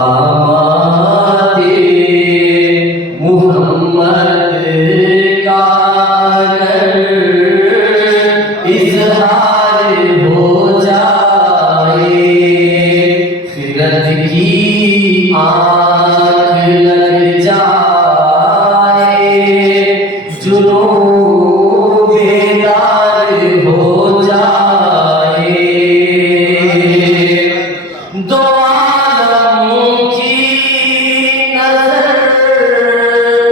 दामादे मुहम्मद का इज़हार हो जाए, खिलत की आँख लग जाए, जुनून बेदार हो जाए। दो आलम की नजर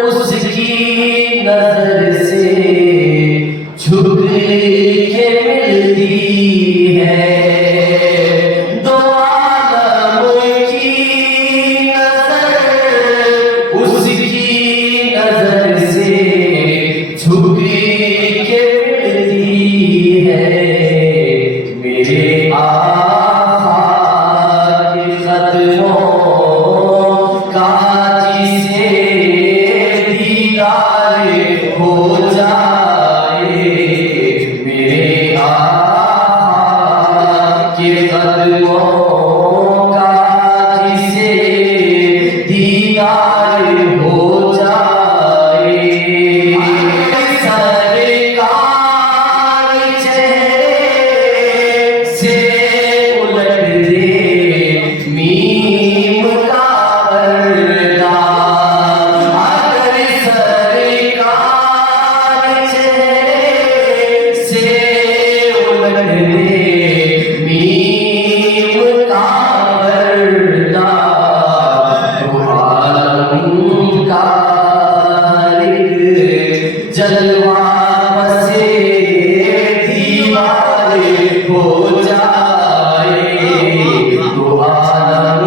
उसकी नजर से झुक के मिलती है। दो आलम की नजर उसकी नजर से झुक के मिलती है। मेरे आका के कदमों का जिसे दीदार हो जाए, मेरे आका के कदमों का जिसे दीदार हो जाए। सरकार चेहरे से उलट दे मीम का पर्दा, अगर सरकार चेहरे से उलट दे मीम का पर्दा, तो आलम का जलवा बसे दीवार हो जाए। तो आलम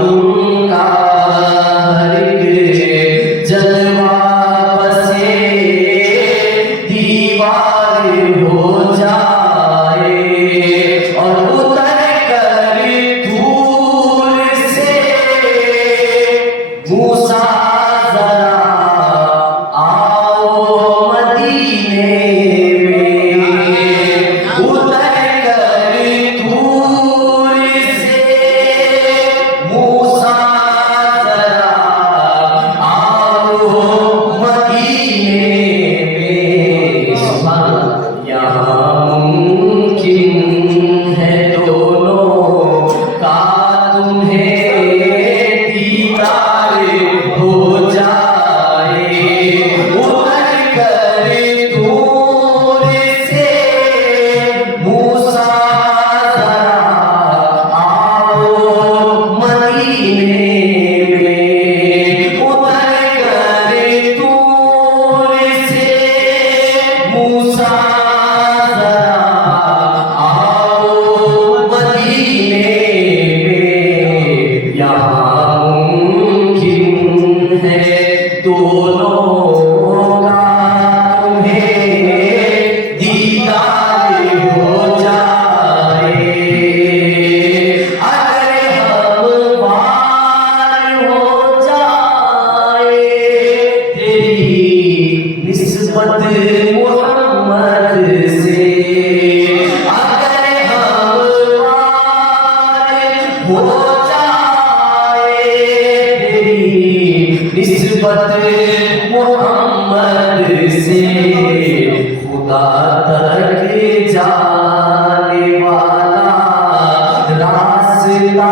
का जलवा बसे दीवार हो जाए। और उतर कर दूर से मूसा जरा आओ मदीने में, उतर कर दूर से मूसा जरा आओ मदीने में। सुभान अल्लाह। यहाँ मुमकिन है दोनों का तुम्हें दीदार हो जाए। उतर कर दूर से मूसा जरा आओ मदीने में, उतर कर दूर से मूसा जरा आओ मदीने में। यहाँ मुमकिन है दोनों का तुम्हें दीदार हो जाए। अगर हम पार हो जाए तेरी निस्बत मोहम्मद से, अगर हम पार हो जाए तेरी निस्बत मोहम्मद से, खुदा तक जाने वाला रास्ता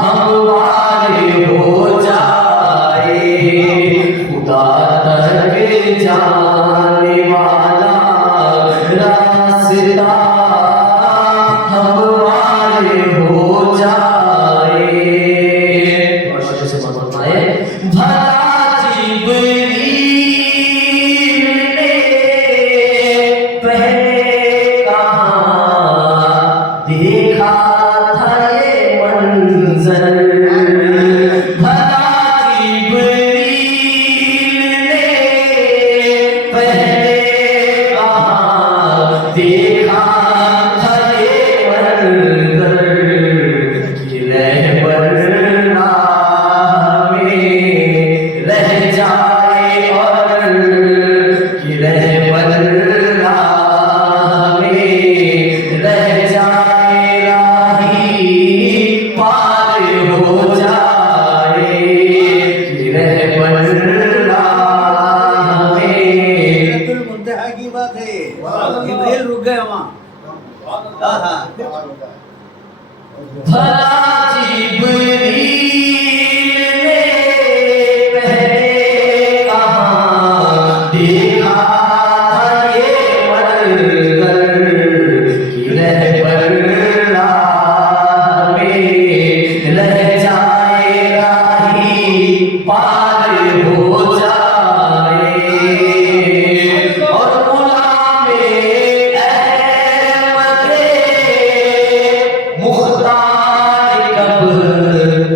हमवारे हो जाए। खुदा तक जाने वाला रास्ता हमवारे हो जाए। और शब्द से फरमाए, भला जिब्रील ने पहले कहाँ देखा था ये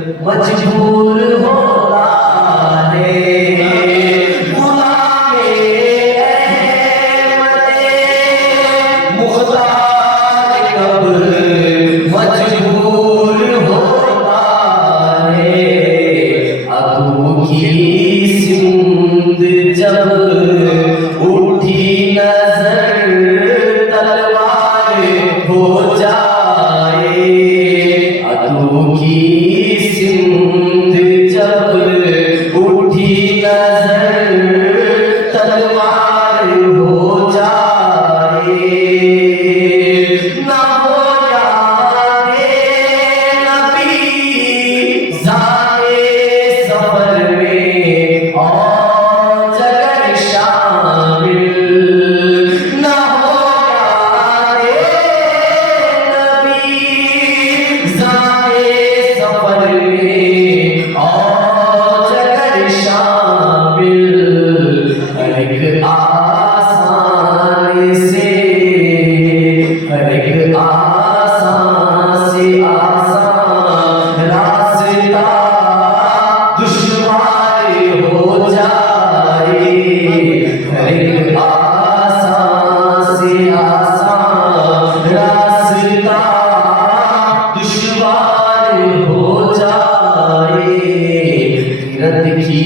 मजबूर होता है गुलामे अहमदे मुख्तार कब मजबूर होता है अबू की सिंध जब उठी नजर तलवार हो जाए अबू की सिंध जब उठी नजर तलवार हो जाए ना हो यादे नबी जाए सफर में और जगर शामिल ना हो यादे नबी जाए सफर में और जगर शामिल हर एक आसान से हर एक आसान से आसान रास्ता दुश्वार हो जाए हर एक आसान से आसान रास्ता दुश्वार हो जाए किरत की